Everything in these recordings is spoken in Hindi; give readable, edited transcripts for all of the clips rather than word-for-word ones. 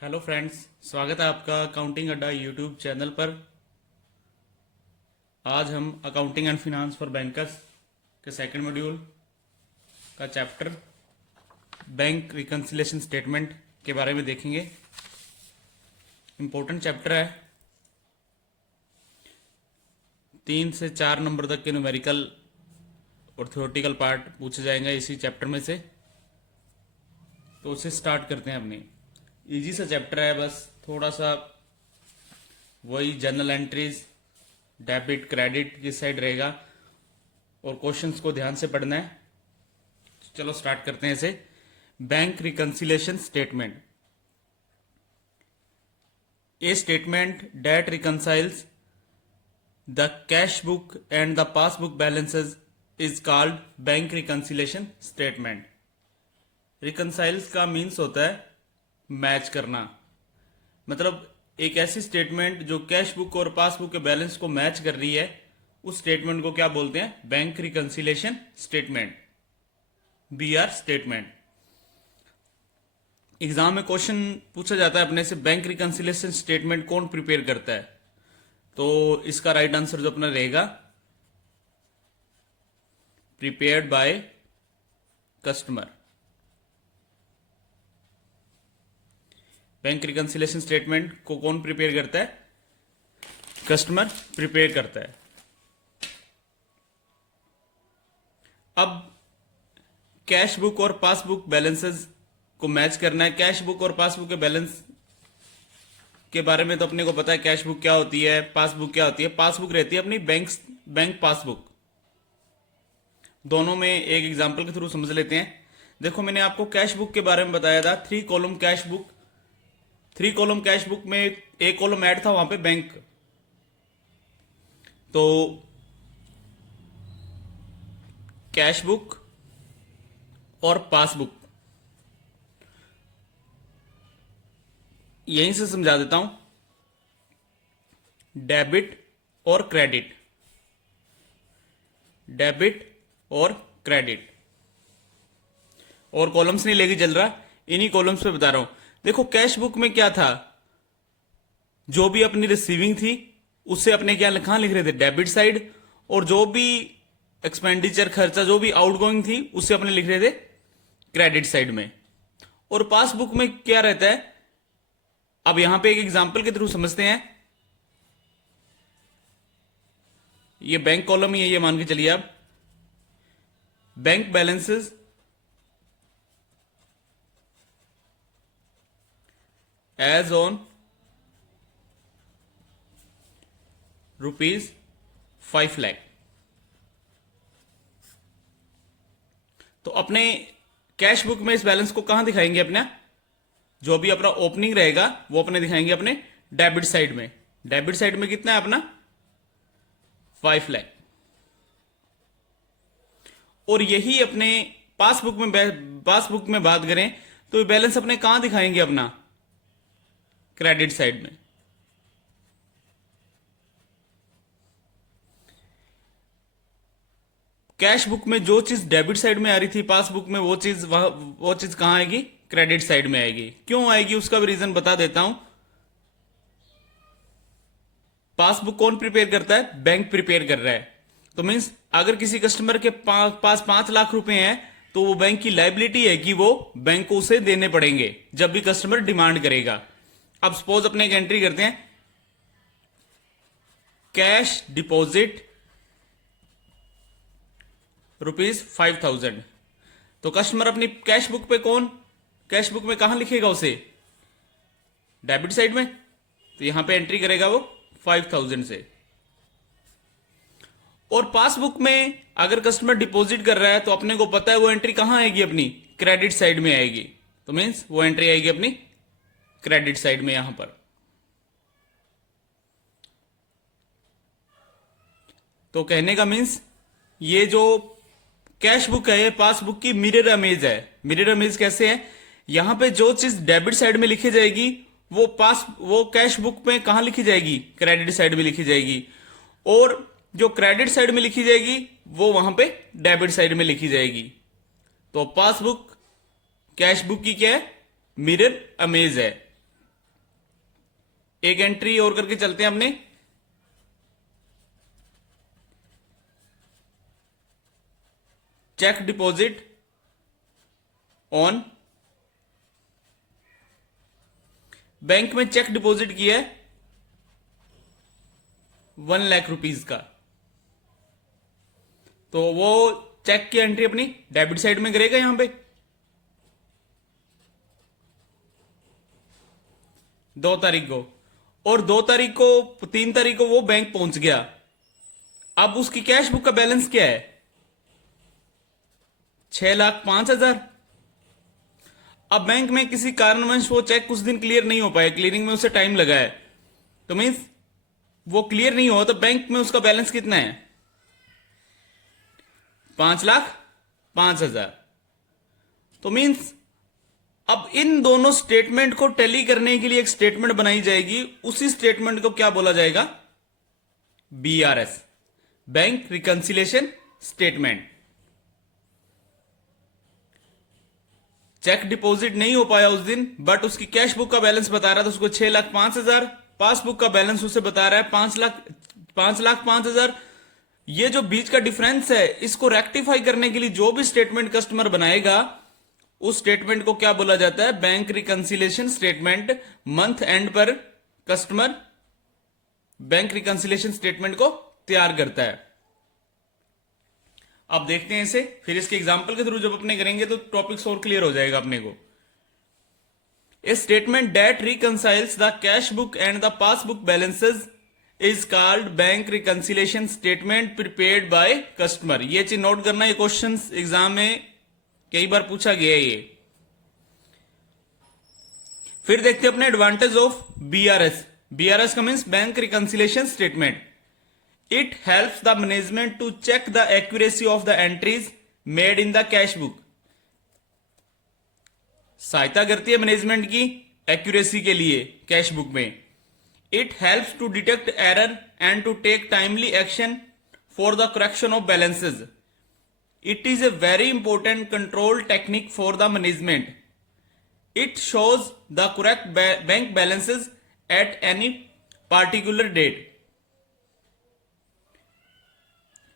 हेलो फ्रेंड्स, स्वागत है आपका अकाउंटिंग अड्डा यूट्यूब चैनल पर। आज हम accounting and finance for bankers के सेकंड मॉड्यूल का चैप्टर बैंक रिकन्सिलेशन स्टेटमेंट के बारे में देखेंगे। इम्पोर्टेंट चैप्टर है। 3 से 4 नंबर तक के न्यूमेरिकल और थ्योरेटिकल पार्ट पूछे जाएंगे इसी चैप्टर में से। तो उसे स्टार्ट करते हैं। अपनी इजी सा चैप्टर है, बस थोड़ा सा वही जर्नल एंट्रीज, डेबिट क्रेडिट किस साइड रहेगा और क्वेश्चंस को ध्यान से पढ़ना है। चलो स्टार्ट करते हैं इसे। Bank reconciliation statement, a statement that reconciles the cash book and the passbook balances is called bank reconciliation statement. Reconciles का मीन्स होता है मैच करना, मतलब एक ऐसी स्टेटमेंट जो कैश बुक और पासबुक के बैलेंस को मैच कर रही है, उस स्टेटमेंट को क्या बोलते हैं? Bank reconciliation statement, BR statement. Exam में क्वेश्चन पूछा जाता है अपने से, बैंक रिकन्सिलेशन स्टेटमेंट कौन प्रिपेयर करता है? तो इसका राइट आंसर जो अपना रहेगा, prepared by customer. Bank reconciliation statement को कौन प्रिपेयर करता है? कस्टमर प्रिपेयर करता है। अब कैश बुक और पासबुक बैलेंसेस को मैच करना है। कैश बुक और पासबुक के बैलेंस के बारे में तो अपने को पता है, कैश बुक क्या होती है, पासबुक क्या होती है। पासबुक रहती है अपनी बैंक पासबुक। दोनों में एक एग्जांपल के थ्रू समझ लेते हैं। देखो, मैंने आपको कैश बुक के बारे में बताया था, 3 column cash book. 3 column cash book में एक कॉलम ऐड था वहां पे बैंक। तो कैश बुक और पासबुक, यहीं से समझा देता हूं। डेबिट और क्रेडिट, डेबिट और क्रेडिट, और कॉलम्स नहीं लेके चल रहा, इन्हीं कॉलम्स पे बता रहा हूं। देखो, कैश बुक में क्या था? जो भी अपनी रिसीविंग थी उससे अपने क्या कहां लिख रहे थे? Debit side. और जो भी एक्सपेंडिचर, खर्चा जो भी आउटगोइंग थी उससे अपने लिख रहे थे क्रेडिट साइड में। और पासबुक में क्या रहता है? अब यहां पे एक एग्जांपल के थ्रू समझते हैं। ये बैंक कॉलम ही है, ये मान के चलिए आप। Bank balances as on ₹5 lakh. तो अपने कैश बुक में इस बैलेंस को कहां दिखाएंगे? अपना जो भी अपना ओपनिंग रहेगा वो अपने दिखाएंगे अपने डेबिट साइड में। डेबिट साइड में कितना है अपना? 5 लाख। और यही अपने पासबुक में बात करें तो बैलेंस अपने कहां दिखाएंगे? अपना क्रेडिट साइड में। कैश बुक में जो चीज डेबिट साइड में आ रही थी, पासबुक में वो चीज कहां आएगी? क्रेडिट साइड में आएगी। क्यों आएगी उसका भी रीजन बता देता हूं। पासबुक कौन प्रिपेयर करता है? बैंक प्रिपेयर कर रहा है। तो मीन्स अगर किसी कस्टमर के पास 5 लाख रुपए हैं तो वो बैंक की लाइबिलिटी है कि वो बैंक को उसे देने पड़ेंगे जब भी कस्टमर डिमांड करेगा। अब सपोज अपने एक एंट्री करते हैं, कैश डिपॉजिट ₹5,000। तो कस्टमर अपनी कैश बुक पे कैश बुक में कहां लिखेगा उसे? डेबिट साइड में। तो यहां पे एंट्री करेगा वो 5,000 से। और पासबुक में अगर कस्टमर डिपॉजिट कर रहा है तो अपने को पता है वो एंट्री कहां आएगी? अपनी क्रेडिट साइड में आएगी। तो मीन्स वो एंट्री आएगी अपनी क्रेडिट साइड में यहां पर। तो कहने का मीन्स ये जो कैश बुक है, ये पासबुक की मिरर इमेज है। मिरर इमेज कैसे है? यहां पे जो चीज डेबिट साइड में लिखी जाएगी वो कैश बुक में कहां लिखी जाएगी? क्रेडिट साइड में लिखी जाएगी। और जो क्रेडिट साइड में लिखी जाएगी वो वहां पे डेबिट साइड में लिखी जाएगी। तो पासबुक कैश बुक की क्या है? मिरर इमेज है। एक एंट्री और करके चलते हैं अपने। चेक डिपॉजिट ऑन, बैंक में चेक डिपॉजिट किया है 1 लाख रुपीज का, तो वो चेक की एंट्री अपनी डेबिट साइड में करेगा यहां पे। 2 तारीख को, और 2 तारीख को 3 तारीख को वो बैंक पहुंच गया। अब उसकी कैश बुक का बैलेंस क्या है? 6,05,000। अब बैंक में किसी कारणवश वो चेक कुछ दिन क्लियर नहीं हो पाया, क्लियरिंग में उसे टाइम लगा है, तो मीन्स वो क्लियर नहीं हुआ, तो बैंक में उसका बैलेंस कितना है? 5,05,000। तो मीन्स अब इन दोनों स्टेटमेंट को टैली करने के लिए एक स्टेटमेंट बनाई जाएगी, उसी स्टेटमेंट को क्या बोला जाएगा? BRS, bank reconciliation statement. Cheque deposit नहीं हो पाया उस दिन, बट उसकी कैश बुक का बैलेंस बता रहा था उसको 6,05,000, पासबुक का बैलेंस उसे बता रहा है 5,05,000। ये जो बीच का डिफरेंस है, इसको रेक्टिफाई करने के लिए जो भी स्टेटमेंट कस्टमर बनाएगा, उस स्टेटमेंट को क्या बोला जाता है? Bank reconciliation statement. Month and पर कस्टमर बैंक रिकंसिलिएशन स्टेटमेंट को तैयार करता है। अब देखते हैं इसे, फिर इसके एग्जांपल के थ्रू जब अपने करेंगे तो टॉपिक्स और क्लियर हो जाएगा अपने को। A statement that reconciles the cash book and the passbook balances is called bank reconciliation statement prepared by customer. ये चीज नोट करना, ये क्वेश्चन एग्जाम में कई बार पूछा गया है ये। फिर देखते हैं अपने एडवांटेज ऑफ BRS। BRS का means bank reconciliation statement. It helps the management to check the accuracy of the entries made in the cash book. सहायता करती है मैनेजमेंट की एक्यूरेसी के लिए कैश बुक में। It helps to detect error and to take timely action for the correction of balances. It is a very important control technique for the management. It shows the correct bank balances at any particular date.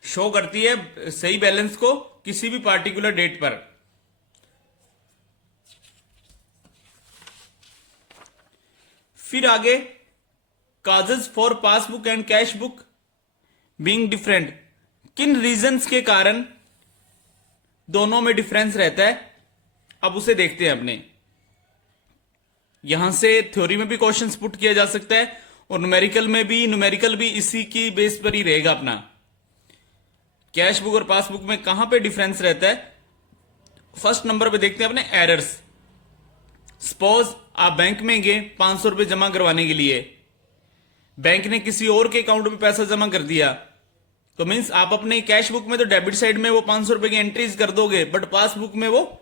Show करती है सही बैलेंस को किसी भी पार्टिकुलर डेट पर। फिर आगे causes for passbook and cash book being different. किन रीजंस के कारण दोनों में डिफरेंस रहता है, अब उसे देखते हैं अपने। यहां से थ्योरी में भी क्वेश्चंस पुट किया जा सकता है और न्यूमेरिकल में भी। न्यूमेरिकल भी इसी की बेस पर ही रहेगा अपना। कैश बुक और पासबुक में कहां पे डिफरेंस रहता है? फर्स्ट नंबर पे देखते हैं अपने एरर्स। सपोज आप बैंक में गए 500 रुपए जमा करवाने के लिए, बैंक ने किसी और के अकाउंट में पैसा जमा कर दिया, तो मीन्स आप अपने कैश बुक में तो डेबिट साइड में वो 500 रुपए की एंट्रीज कर दोगे, बट पासबुक में वो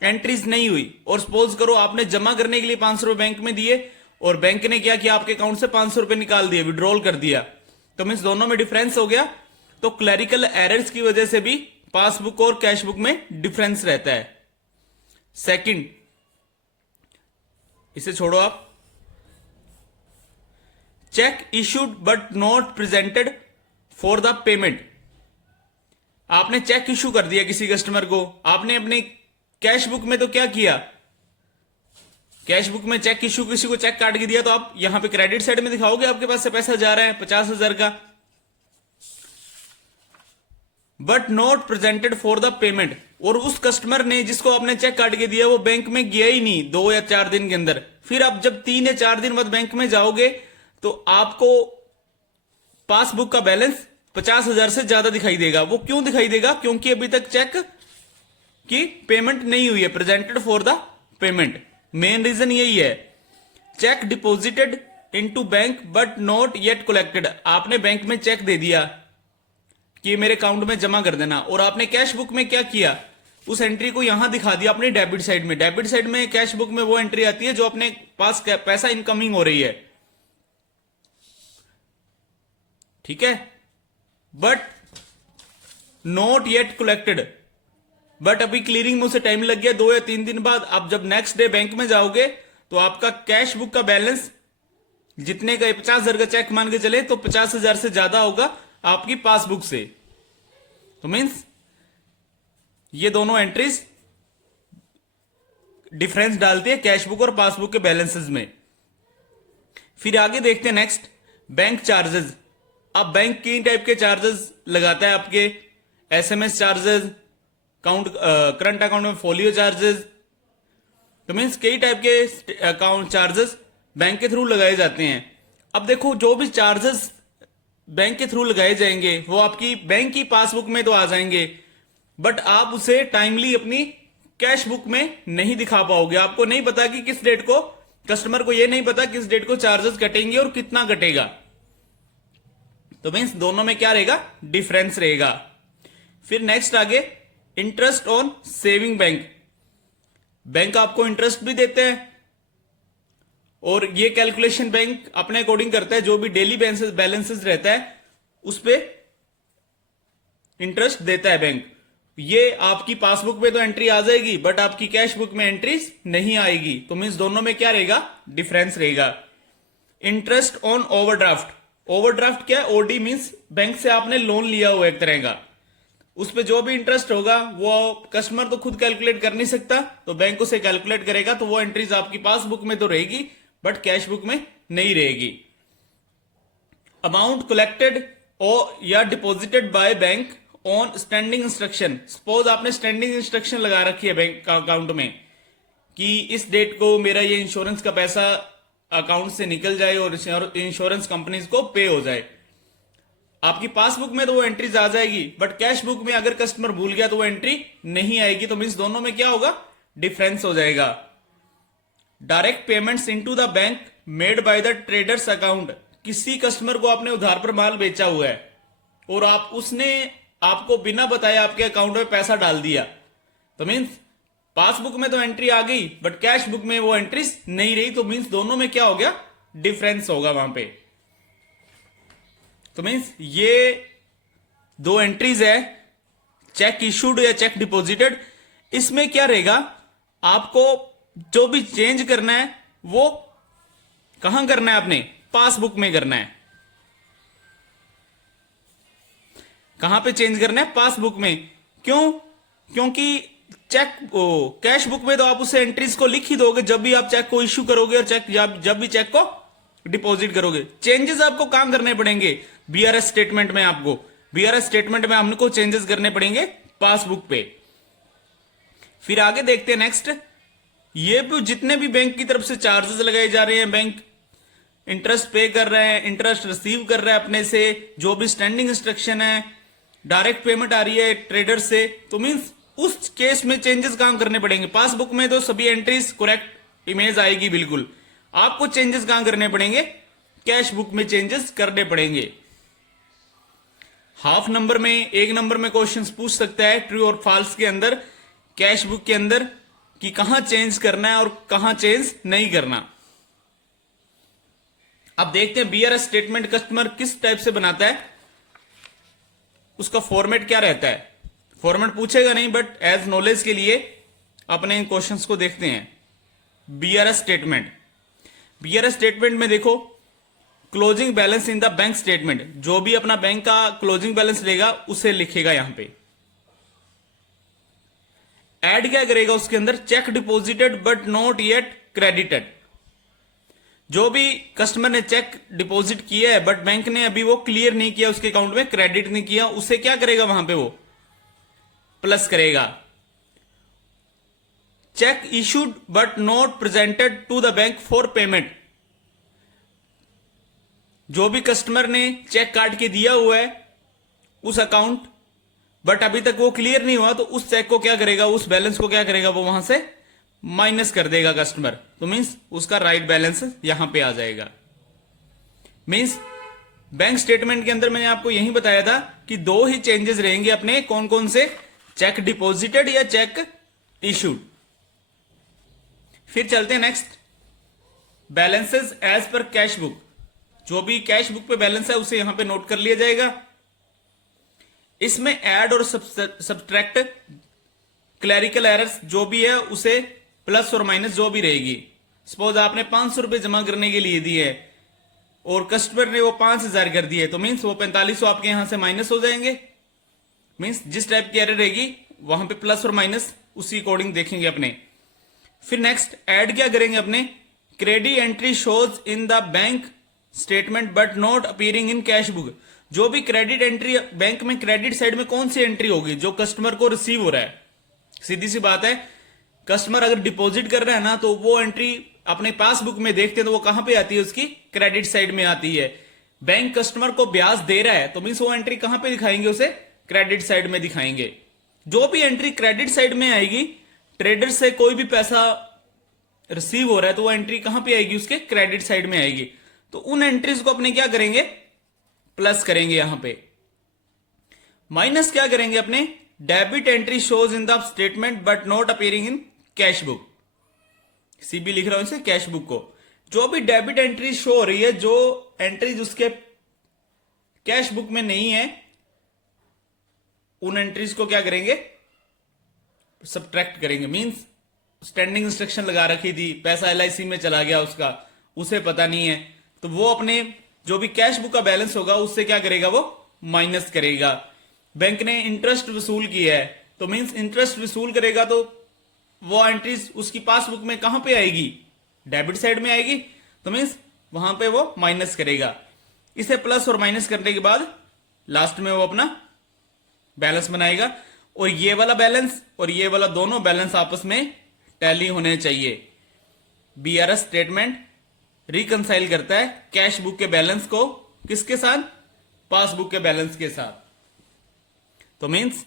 एंट्रीज नहीं हुई। और सपोज करो आपने जमा करने के लिए 500 रुपए बैंक में दिए और बैंक ने क्या किया, आपके अकाउंट से 500 रुपए निकाल दिए, विड्रॉल कर दिया, तो मीन्स दोनों में डिफरेंस हो गया। तो क्लरिकल एरर्स की वजह से भी पासबुक और कैश बुक में डिफरेंस रहता है। सेकंड, इसे छोड़ो आप, check issued but not presented for the payment. आपने चेक इशू कर दिया किसी कस्टमर को, आपने अपने कैश बुक में तो क्या किया, कैश बुक में चेक इशू, किसी को चेक काट के दिया, तो आप यहां पे क्रेडिट साइड में दिखाओगे आपके पास से पैसा जा रहा है 50,000 का, but not presented for the payment. और उस कस्टमर ने जिसको आपने चेक काट के दिया वो बैंक में गया ही नहीं 2 या 4 दिन के अंदर। फिर आप जब 3 या 4 दिन बाद बैंक में जाओगे तो आपको पासबुक का बैलेंस 50,000 से ज्यादा दिखाई देगा। वो क्यों दिखाई देगा? क्योंकि अभी तक चेक की पेमेंट नहीं हुई है, presented for the payment. Main reason यही है। Cheque deposited into bank but not yet collected. आपने बैंक में चेक दे दिया कि मेरे अकाउंट में जमा कर देना, और आपने कैश बुक में क्या किया, उस एंट्री को यहां दिखा दिया अपनी डेबिट साइड में। डेबिट साइड में कैश बुक में वो एंट्री आती है जो अपने पास पैसा इनकमिंग हो रही है, ठीक है, but not yet collected. But अभी क्लियरिंग में उसे टाइम लग गया 2 या 3 दिन बाद। आप जब नेक्स्ट डे बैंक में जाओगे तो आपका कैश बुक का बैलेंस जितने का 50,000 का चेक मान के चले तो 50,000 से ज्यादा होगा आपकी पासबुक से। तो मीन्स ये दोनों एंट्रीज डिफरेंस डालती है कैश बुक और पासबुक के बैलेंसेस में। फिर आगे देखते हैं नेक्स्ट, बैंक चार्जेस। अब बैंक तीन टाइप के चार्जेस लगाता है आपके, एसएमएस चार्जेस, करंट अकाउंट में फोलियो चार्जेस। तो मीन्स कई टाइप के अकाउंट चार्जेस बैंक के थ्रू लगाए जाते हैं। अब देखो जो भी चार्जेस बैंक के थ्रू लगाए जाएंगे वो आपकी बैंक की पासबुक में तो आ जाएंगे, बट आप उसे टाइमली अपनी कैश बुक में नहीं दिखा पाओगे। आपको नहीं पता कि किस डेट को, कस्टमर को यह नहीं पता किस डेट को चार्जेस कटेंगे और कितना कटेगा। तो मीन्स दोनों में क्या रहेगा, डिफरेंस रहेगा। फिर नेक्स्ट आगे, interest on saving bank. Bank आपको इंटरेस्ट भी देते हैं और ये कैलकुलेशन बैंक अपने अकॉर्डिंग करता है, जो भी डेली बैलेंसेस रहता है उस पर इंटरेस्ट देता है बैंक। ये आपकी पासबुक में तो एंट्री आ जाएगी बट आपकी कैश बुक में एंट्रीज नहीं आएगी। तो मीन्स दोनों में क्या रहेगा, डिफरेंस रहेगा। Interest on overdraft. ओवरड्राफ्ट क्या है, ओडी मीन्स बैंक से आपने लोन लिया हुआ एक तरह का, उस पे जो भी इंटरेस्ट होगा वो कस्टमर तो खुद कैलकुलेट कर नहीं सकता, तो बैंक उसे कैलकुलेट करेगा। तो वो एंट्रीज आपकी पासबुक में तो रहेगी बट कैश बुक में नहीं रहेगी। अमाउंट कलेक्टेड या deposited by bank on standing instruction. Suppose आपने स्टैंडिंग इंस्ट्रक्शन लगा रखी है बैंक अकाउंट में कि इस डेट को मेरा ये इंश्योरेंस का पैसा अकाउंट से निकल जाए और इंश्योरेंस कंपनीज को पे हो जाए। आपकी पासबुक में तो वो एंट्रीज आ जाएगी बट कैश बुक में अगर कस्टमर भूल गया तो वो एंट्री नहीं आएगी। तो मीन्स दोनों में क्या होगा, डिफरेंस हो जाएगा। Direct payments into the bank made by the traders account. किसी कस्टमर को आपने उधार पर माल बेचा हुआ है और उसने आपको बिना बताए आपके अकाउंट में पैसा डाल दिया, तो मीन्स पासबुक में तो एंट्री आ गई बट कैश बुक में वो एंट्रीज नहीं रही। तो मीन्स दोनों में क्या हो गया, डिफरेंस होगा वहां पे। तो मीन्स ये दो एंट्रीज है, चेक इशूड या चेक डिपॉजिटेड। इसमें क्या रहेगा, आपको जो भी चेंज करना है वो कहां करना है, आपने पासबुक में करना है। कहां पे चेंज करना है, पासबुक में। क्यों, क्योंकि चेक कैश बुक में तो आप उसे एंट्रीज को लिख ही दोगे जब भी आप चेक को इश्यू करोगे और चेक जब भी चेक को डिपॉजिट करोगे। चेंजेस आपको कहां करने पड़ेंगे, बीआरएस स्टेटमेंट में। आपको बीआरएस स्टेटमेंट में हमको चेंजेस करने पड़ेंगे पासबुक पे। फिर आगे देखते हैं नेक्स्ट, ये भी जितने भी बैंक की तरफ से चार्जेस लगाए जा रहे हैं, बैंक इंटरेस्ट पे कर रहे हैं, इंटरेस्ट रिसीव कर रहा है अपने से, जो भी स्टैंडिंग इंस्ट्रक्शन है, डायरेक्ट पेमेंट आ रही है ट्रेडर से, तो मींस उस केस में चेंजेस कहां करने पड़ेंगे। पासबुक में तो सभी एंट्रीज करेक्ट इमेज आएगी बिल्कुल, आपको चेंजेस कहां करने पड़ेंगे, कैश बुक में चेंजेस करने पड़ेंगे। हाफ नंबर में, एक नंबर में क्वेश्चंस पूछ सकता है ट्रू और फॉल्स के अंदर, कैश बुक के अंदर, कि कहां चेंज करना है और कहां चेंज नहीं करना। अब देखते हैं बीआरएस स्टेटमेंट कस्टमर किस टाइप से बनाता है, उसका फॉर्मेट क्या रहता है। फॉर्मेट पूछेगा नहीं बट एज नॉलेज के लिए अपने इन क्वेश्चंस को देखते हैं। बीआरएस स्टेटमेंट, बीआरएस स्टेटमेंट में देखो closing balance in the bank statement, जो भी अपना बैंक का क्लोजिंग बैलेंस रहेगा उसे लिखेगा यहां पे। ऐड क्या करेगा उसके अंदर, check deposited but not yet credited. जो भी कस्टमर ने चेक डिपॉजिट किया है बट बैंक ने अभी वो क्लियर नहीं किया, उसके अकाउंट में क्रेडिट नहीं किया, उसे क्या करेगा वहां पे, वो प्लस करेगा। Cheque issued but not presented to the bank for payment, जो भी कस्टमर ने चेक काट के दिया हुआ है उस अकाउंट बट अभी तक वो क्लियर नहीं हुआ, तो उस चेक को क्या करेगा, उस बैलेंस को क्या करेगा, वो वहां से माइनस कर देगा कस्टमर। तो मींस उसका राइट बैलेंस यहां पे आ जाएगा। मींस बैंक स्टेटमेंट के अंदर मैंने आपको यही बताया था कि दो ही चेंजेस रहेंगे अपने, कौन कौन से, चेक डिपॉजिटेड या चेक इशूड। फिर चलते हैं next, balances as per cash book. जो भी कैश बुक पे बैलेंस है उसे यहां पे नोट कर लिया जाएगा। इसमें ऐड और सब्ट्रैक्ट, क्लैरिकल एरर्स जो भी है उसे प्लस और माइनस जो भी रहेगी। सपोज आपने 500 रुपए जमा करने के लिए दिए है और कस्टमर ने वो 5,000 कर दिए, तो मीन्स वो 4500 आपके यहां से माइनस हो जाएंगे। मीन्स जिस टाइप की एरर रहेगी वहां पे प्लस और माइनस उसी अकॉर्डिंग देखेंगे अपने। फिर नेक्स्ट ऐड क्या करेंगे अपने, credit entry shows in the bank statement but not appearing in cash book. जो भी क्रेडिट एंट्री बैंक में क्रेडिट साइड में कौन सी एंट्री होगी, जो कस्टमर को रिसीव हो रहा है। सीधी सी बात है, कस्टमर अगर डिपॉजिट कर रहा है ना, तो वो एंट्री अपने पासबुक में देखते हैं तो वो कहां पे आती है, उसकी क्रेडिट साइड में आती है। बैंक कस्टमर को ब्याज दे रहा है तो मीन्स वो एंट्री कहां पे दिखाएंगे, उसे क्रेडिट साइड में दिखाएंगे। जो भी एंट्री क्रेडिट साइड में आएगी, ट्रेडर से कोई भी पैसा रिसीव हो रहा है तो वो एंट्री कहां पे आएगी, उसके क्रेडिट साइड में आएगी। तो उन एंट्रीज को अपने क्या करेंगे, प्लस करेंगे। यहां पे माइनस क्या करेंगे अपने, debit entry shows in the statement but not appearing in cash book. CB लिख रहा हूं इसे, कैश बुक को। जो भी डेबिट एंट्री शो हो रही है, जो एंट्रीज उसके कैश बुक में नहीं है, उन एंट्रीज को क्या करेंगे, सब्ट्रैक्ट करेंगे। मींस स्टैंडिंग इंस्ट्रक्शन लगा रखी थी, पैसा एलआईसी में चला गया उसका, उसे पता नहीं है, तो वो अपने जो भी कैश बुक का बैलेंस होगा उससे क्या करेगा, वो माइनस करेगा। बैंक ने इंटरेस्ट वसूल किया है, तो मींस इंटरेस्ट वसूल करेगा तो वो एंट्रीज उसकी पासबुक में कहां पे आएगी, डेबिट साइड में आएगी, तो मींस वहां पे वो माइनस करेगा। इसे प्लस और माइनस करने के बाद लास्ट में वो अपना बैलेंस बनाएगा। और ये वाला बैलेंस और ये वाला दोनों बैलेंस आपस में टैली होने चाहिए। बीआरएस स्टेटमेंट रिकंसाइल करता है कैश बुक के बैलेंस को किसके साथ, पासबुक के बैलेंस के साथ। तो मींस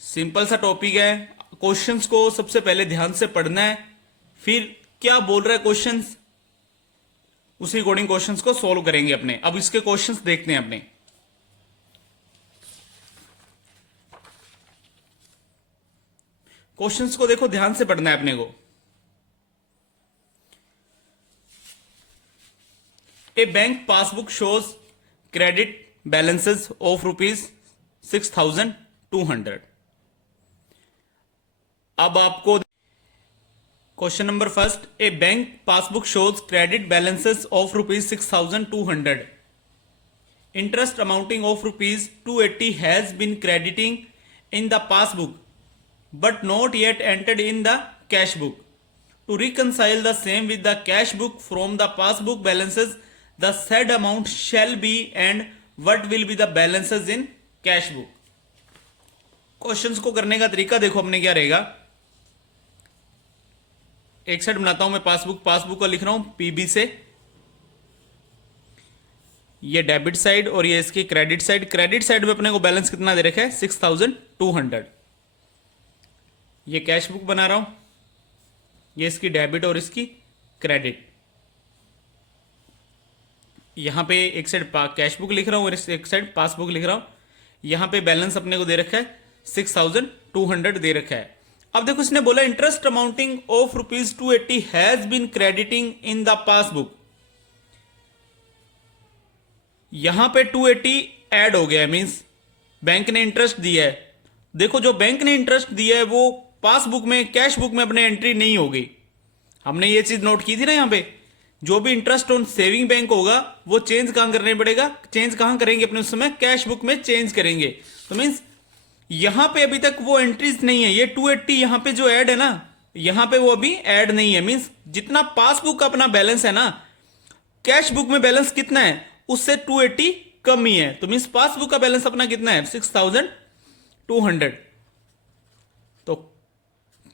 सिंपल सा टॉपिक है। क्वेश्चंस को सबसे पहले ध्यान से पढ़ना है, फिर क्या बोल रहा है क्वेश्चंस, उसी अकॉर्डिंग क्वेश्चंस को सोल्व करेंगे अपने। अब इसके क्वेश्चंस देखते हैं अपने। क्वेश्चंस को देखो, ध्यान से पढ़ना है अपने को। A bank passbook shows credit balances of ₹6,200। अब आपको question number first, a bank passbook shows credit balances of ₹6,200। Interest amounting of ₹280 has been crediting in the passbook but not yet entered in the cash book. To reconcile the same with the cash book from the passbook balances, the said amount shall be and what will be the balances in cash book. Questions को करने का तरीका देखो अपने क्या रहेगा। एक साइड बनाता हूं मैं पासबुक का लिख रहा हूं पीबी से, ये डेबिट साइड और ये इसकी क्रेडिट साइड। क्रेडिट साइड में अपने को बैलेंस कितना दे रखा है, 6,200। ये कैश बुक बना रहा हूं, ये इसकी डेबिट और इसकी क्रेडिट। यहां पे एक साइड कैश बुक लिख रहा हूं और एक साइड पासबुक लिख रहा हूं। यहां पे बैलेंस अपने को दे रखा है 6,200 दे रखा है। अब देखो इसने बोला interest amounting of ₹280 has been crediting in the passbook. यहां पे 280 ऐड हो गया है, मींस बैंक ने इंटरेस्ट दिया है। देखो जो बैंक ने इंटरेस्ट दिया है वो पासबुक में, कैश बुक में अपने एंट्री नहीं होगी। हमने ये चीज नोट की थी ना, यहां पे जो भी इंटरेस्ट ऑन सेविंग बैंक होगा वो चेंज कहां करने पड़ेगा, चेंज कहां करेंगे अपने उस समय, कैश बुक में चेंज करेंगे। तो मींस यहां पे अभी तक वो एंट्रीज नहीं है। ये 280 यहां पे जो ऐड है ना, यहां पे वो अभी ऐड नहीं है। मींस जितना पासबुक का अपना बैलेंस है ना, कैश बुक में बैलेंस कितना है उससे 280 कम ही है। तो मींस पासबुक का बैलेंस अपना कितना है, 6,200। तो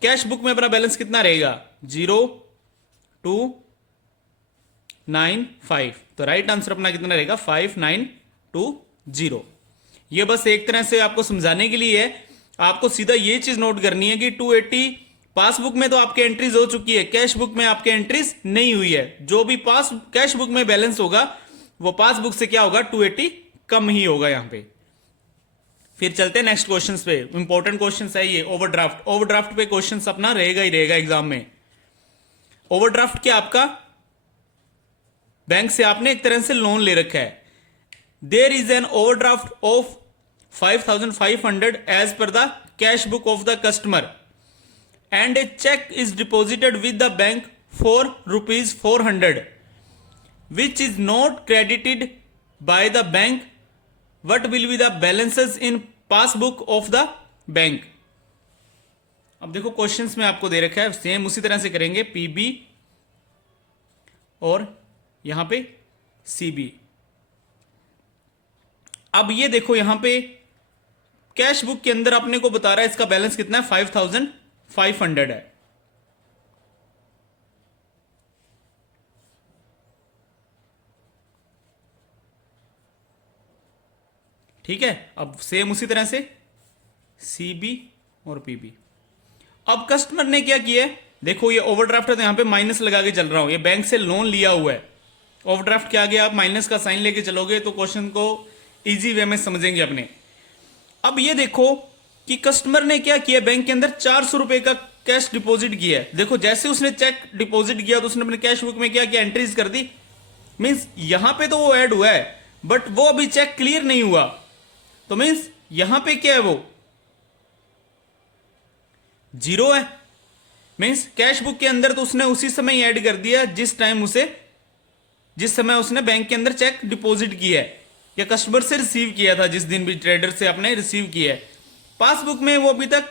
कैश बुक में अपना बैलेंस कितना रहेगा, 0,295। तो राइट आंसर अपना कितना रहेगा, 5,920। ये बस एक तरह से आपको समझाने के लिए है। आपको सीधा ये चीज नोट करनी है कि 280 पासबुक में तो आपके एंट्रीज हो चुकी है, कैश बुक में आपके एंट्रीज नहीं हुई है। जो भी कैश बुक में बैलेंस होगा वो पासबुक से क्या होगा, 280 कम ही होगा यहां पे। फिर चलते हैं नेक्स्ट क्वेश्चन पे। इंपॉर्टेंट क्वेश्चन है ये, ओवरड्राफ्ट पे क्वेश्चन अपना रहेगा ही रहेगा एग्जाम में। ओवरड्राफ्ट क्या, आपका बैंक से आपने एक तरह से लोन ले रखा है। There is an overdraft of 5,500 as per the cash book of the customer and a cheque is deposited with the bank for ₹400 which is not credited by the bank, what will be the balances in passbook of the bank. अब देखो क्वेश्चंस में आपको दे रखा है, सेम उसी तरह से करेंगे, पीबी और यहां पे सीबी। अब ये देखो यहां पे कैश बुक के अंदर अपने को बता रहा है इसका बैलेंस कितना है, 5500 है। ठीक है, अब सेम उसी तरह से सीबी और पीबी। अब कस्टमर ने क्या किया है, देखो ये ओवरड्राफ्ट है तो यहां पे माइनस लगा के चल रहा हूं, ये बैंक से लोन लिया हुआ है। ओवरड्राफ्ट के आगे आप माइनस का साइन लेके चलोगे तो क्वेश्चन को इजी वे में समझेंगे अपने। अब ये देखो कि कस्टमर ने क्या किया, बैंक के अंदर 400 रुपए का कैश डिपॉजिट किया है। देखो जैसे उसने चेक डिपॉजिट किया तो उसने अपने कैश बुक में क्या किया, एंट्रीज कर दी। मींस यहां पे तो वो ऐड हुआ है बट वो अभी चेक क्लियर नहीं हुआ, तो मींस यहां पे क्या है, वो जीरो है। मींस कैश बुक के अंदर तो उसने उसी समय ऐड कर दिया जिस समय उसने बैंक के अंदर चेक डिपॉजिट किया है या कस्टमर से रिसीव किया था, जिस दिन भी ट्रेडर से आपने रिसीव किया है। पासबुक में वो अभी तक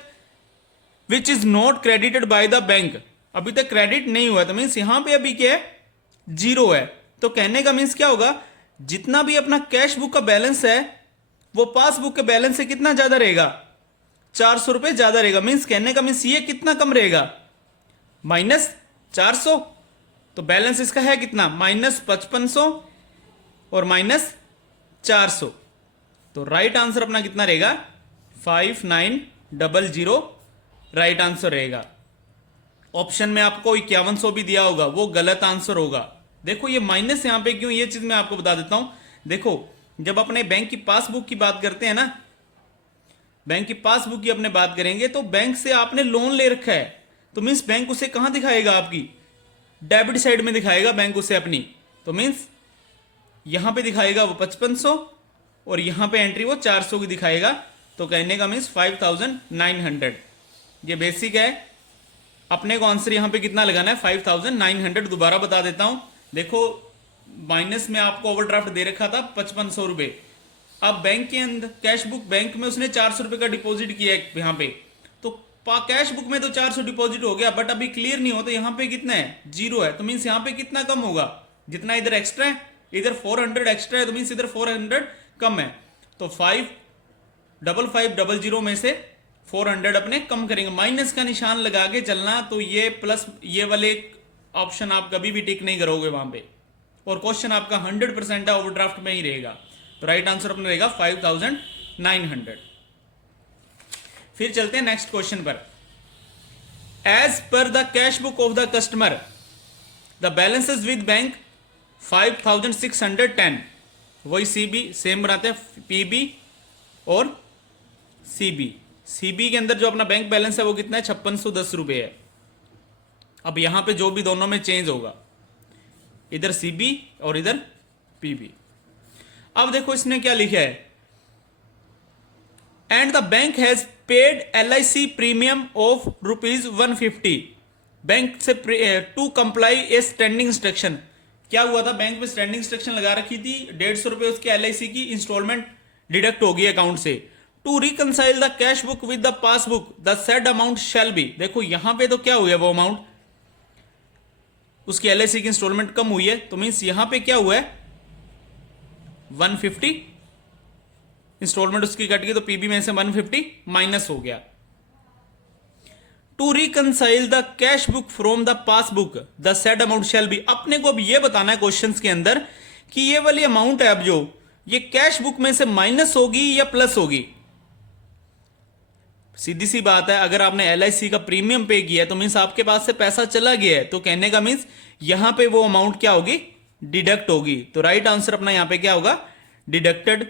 विच is not credited by the bank, अभी तक क्रेडिट नहीं हुआ, तो मीन्स यहां पे अभी क्या है, जीरो है। तो कहने का मीन्स क्या होगा, जितना भी अपना कैश बुक का बैलेंस है वो पासबुक के बैलेंस से कितना ज्यादा रहेगा, 400 रुपए ज्यादा रहेगा। मीन्स कहने का मीन्स ये कितना कम रहेगा, -400। तो बैलेंस इसका है कितना, -5500 और -400। तो राइट आंसर अपना कितना रहेगा, 5900 राइट आंसर रहेगा। ऑप्शन में आपको 5100 भी दिया होगा, वो गलत आंसर होगा। देखो ये माइनस यहां पे क्यों, ये चीज मैं आपको बता देता हूं। देखो जब अपने बैंक की पासबुक की बात करते हैं ना, बैंक की पासबुक की अपने बात करेंगे तो बैंक से आपने लोन ले रखा है, तो मीन्स बैंक उसे कहां दिखाएगा, आपकी डेबिट साइड में दिखाएगा बैंक उसे अपनी। तो मीन्स यहां पे दिखाएगा वो 5500 और यहां पे एंट्री वो 400 की दिखाएगा। तो कहने का मीन्स 5900। ये बेसिक है, अपने को आंसर यहां पे कितना लगाना है, 5900। दोबारा बता देता हूं, देखो माइनस में आपको ओवरड्राफ्ट दे रखा था 5500 रुपए। अब बैंक के अंदर कैश बुक, बैंक में उसने 400 रुपए का डिपॉजिट किया है यहां पे, तो कैश बुक में तो 400 डिपॉजिट हो गया बट अभी क्लियर नहीं हो, तो यहां पे कितना है, जीरो है। तो मीन्स यहां पे कितना कम होगा, जितना इधर एक्स्ट्रा है, इधर 400 एक्स्ट्रा है, तो मीन्स इधर 400 कम है। तो 5500 में से 400 अपने कम करेंगे, माइनस का निशान लगा के चलना। तो ये प्लस ये वाले ऑप्शन आप कभी भी टिक नहीं करोगे वहां पे, और क्वेश्चन आपका 100% ओवरड्राफ्ट में ही रहेगा। तो राइट आंसर अपना रहेगा 5900। फिर चलते हैं नेक्स्ट क्वेश्चन पर। As per the cash book of the customer the balances with bank 5610। वही सीबी सेम बनाते हैं, पीबी और सीबी। सीबी के अंदर जो अपना बैंक बैलेंस है वो कितना है, 5610 रुपए है। अब यहां पे जो भी दोनों में चेंज होगा, इधर सीबी और इधर पीबी। अब देखो इसने क्या लिखा है, and the bank has paid LIC premium of ₹150 bank से to comply a standing instruction. क्या हुआ था, बैंक में स्टैंडिंग इंस्ट्रक्शन लगा रखी थी, 150 रुपए उसके LIC की इंस्टॉलमेंट डिडक्ट होगी अकाउंट से। To reconcile the cash book with the passbook the said amount shall be. देखो यहां पे तो क्या हुआ है, वो अमाउंट उसकी LIC की इंस्टॉलमेंट कम हुई है, तो मीन्स यहां पे क्या हुआ है, 150 इंस्टॉलमेंट उसकी कट गई, तो पीबी में से 150 माइनस हो गया। To reconcile the cash book from the passbook the said amount shall be. अपने को अब ये बताना है क्वेश्चंस के अंदर कि ये वाली अमाउंट है अब जो ये कैश बुक में से माइनस होगी या प्लस होगी। सीधी सी बात है, अगर आपने LIC का प्रीमियम पे किया है तो मीन्स आपके पास से पैसा चला गया है, तो कहने का मीन्स यहां पे वो अमाउंट क्या होगी, डिडक्ट होगी। तो राइट आंसर अपना यहां पे क्या होगा, डिडक्टेड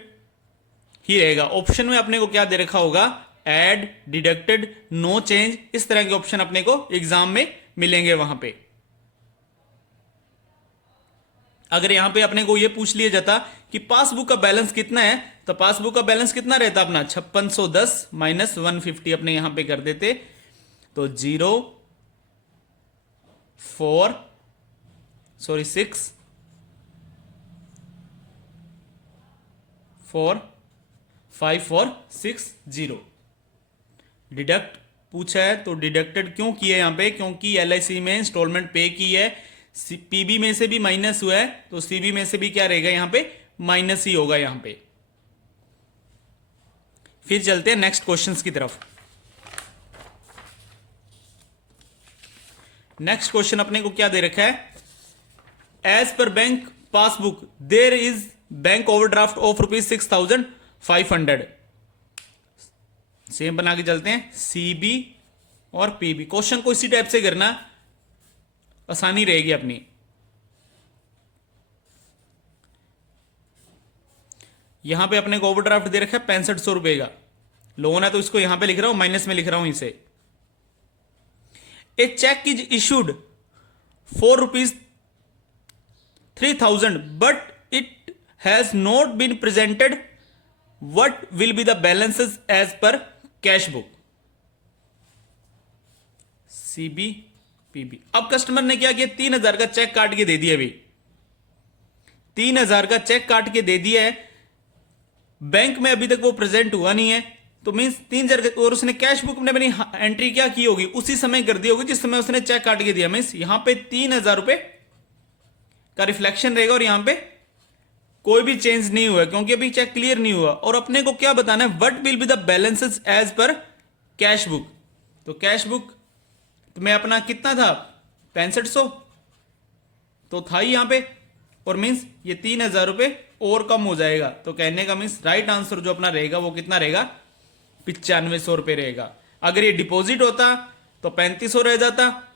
ही रहेगा। ऑप्शन में अपने को क्या दे रखा होगा, एड, डिडक्टेड, नो चेंज, इस तरह के ऑप्शन अपने को एग्जाम में मिलेंगे वहां पे। अगर यहां पे अपने को यह पूछ लिया जाता कि पासबुक का बैलेंस कितना है, तो पासबुक का बैलेंस कितना रहता अपना, 5610 माइनस 150 अपने यहां पे कर देते, तो 6 4460। डिडक्ट पूछा है तो डिडक्टेड क्यों किया है यहां पे, क्योंकि LIC में इंस्टॉलमेंट पे की है, PB में से भी माइनस हुआ है तो CB में से भी क्या रहेगा यहां पे, माइनस ही होगा यहां पे। फिर चलते हैं नेक्स्ट क्वेश्चंस की तरफ। नेक्स्ट क्वेश्चन अपने को क्या दे रखा है, as per bank passbook there is bank overdraft of ₹6,500। Same बना के चलते हैं, CB और PB। क्वेश्चन को इसी टाइप से करना, आसानी रहेगी अपनी। यहां पे अपने को ओवरड्राफ्ट दे रखा है 6500 रुपए का, लोन है तो इसको यहां पे लिख रहा हूं, माइनस में लिख रहा हूं इसे। A cheque is issued for ₹3,000 but it has not been presented, what will be the balances as per cash book. CB PB। अब कस्टमर ने क्या किया, 3,000 का चेक काट के दे दिया, अभी 3,000 का चेक काट के दे दिया है, बैंक में अभी तक वो प्रेजेंट हुआ नहीं है, तो मींस 3,000, और उसने कैश बुक में अपनी एंट्री क्या की होगी, उसी समय कर दी होगी जिस समय उसने चेक काट के दिया। मींस यहां पे 3,000 रुपए का रिफ्लेक्शन रहेगा और यहां पे कोई भी चेंज नहीं हुआ क्योंकि अभी चेक क्लियर नहीं हुआ। और अपने को क्या बताना है, what will be the balances as per cash book. तो कैश बुक तो मैं अपना कितना था, 6500 तो था ही यहां पे, और मींस ये 3,000 रुपए और कम हो जाएगा। तो कहने का मींस राइट आंसर जो अपना रहेगा वो कितना रहेगा, 9500 रुपए रहेगा। अगर ये डिपॉजिट होता तो 3500 रह जाता,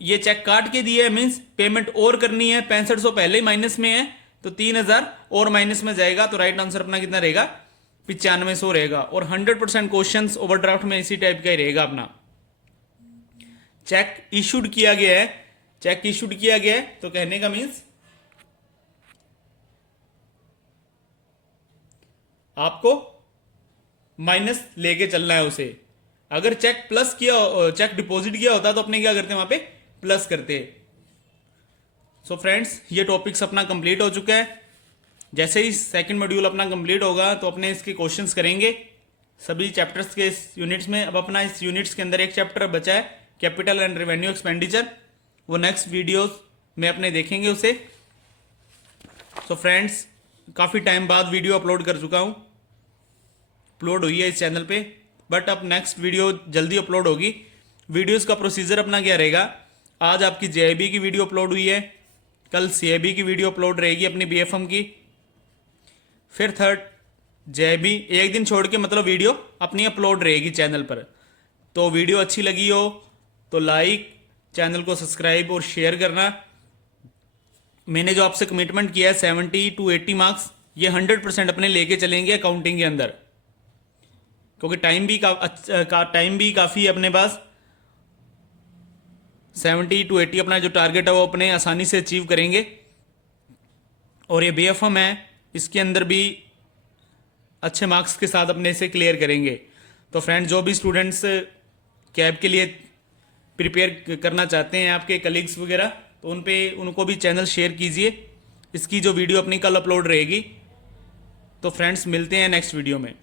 ये चेक काट के दिए मींस पेमेंट और करनी है, 6500 पहले ही माइनस में है तो 3,000 और माइनस में जाएगा, तो राइट आंसर अपना कितना रहेगा, 9500 रहेगा। और 100% क्वेश्चन ओवरड्राफ्ट में इसी टाइप का ही रहेगा अपना। चेक इशूड किया गया है, चेक इशूड किया गया है तो कहने का मींस आपको माइनस लेके चलना है उसे। अगर चेक प्लस किया, चेक डिपॉजिट किया होता तो अपने क्या करते, वहां पे प्लस करते। सो फ्रेंड्स, ये टॉपिक्स अपना कंप्लीट हो चुका है। जैसे ही सेकंड मॉड्यूल अपना कंप्लीट होगा तो अपने इसके क्वेश्चंस करेंगे सभी चैप्टर्स के इस यूनिट्स में। अब अपना इस यूनिट्स के अंदर एक चैप्टर बचा है, कैपिटल एंड रेवेन्यू एक्सपेंडिचर, वो नेक्स्ट वीडियोस में अपने देखेंगे उसे। सो फ्रेंड्स, काफ़ी टाइम बाद वीडियो अपलोड कर चुका हूँ, अपलोड हुई है इस चैनल पे, बट अब नेक्स्ट वीडियो जल्दी अपलोड होगी। वीडियोस का प्रोसीजर अपना क्या रहेगा, आज आपकी JIB की वीडियो अपलोड हुई है, कल CIB की वीडियो अपलोड रहेगी अपनी BFM की, फिर थर्ड JIB, एक दिन छोड़ के मतलब वीडियो अपनी अपलोड रहेगी चैनल पर। तो वीडियो अच्छी लगी हो तो लाइक, चैनल को सब्सक्राइब और शेयर करना। मैंने जो आपसे कमिटमेंट किया है 70 to 80 मार्क्स, ये 100% अपने लेके चलेंगे अकाउंटिंग के अंदर, क्योंकि टाइम भी काफ़ी है अपने पास। 70 to 80 अपना जो टारगेट है वो अपने आसानी से अचीव करेंगे। और ये BFM है, इसके अंदर भी अच्छे मार्क्स के साथ अपने से क्लियर करेंगे। तो फ्रेंड, जो भी स्टूडेंट्स कैब के लिए प्रिपेयर करना चाहते हैं, आपके कलीग्स वगैरह, तो उनको भी चैनल शेयर कीजिए। इसकी जो वीडियो अपनी कल अपलोड रहेगी। तो फ्रेंड्स, मिलते हैं नेक्स्ट वीडियो में।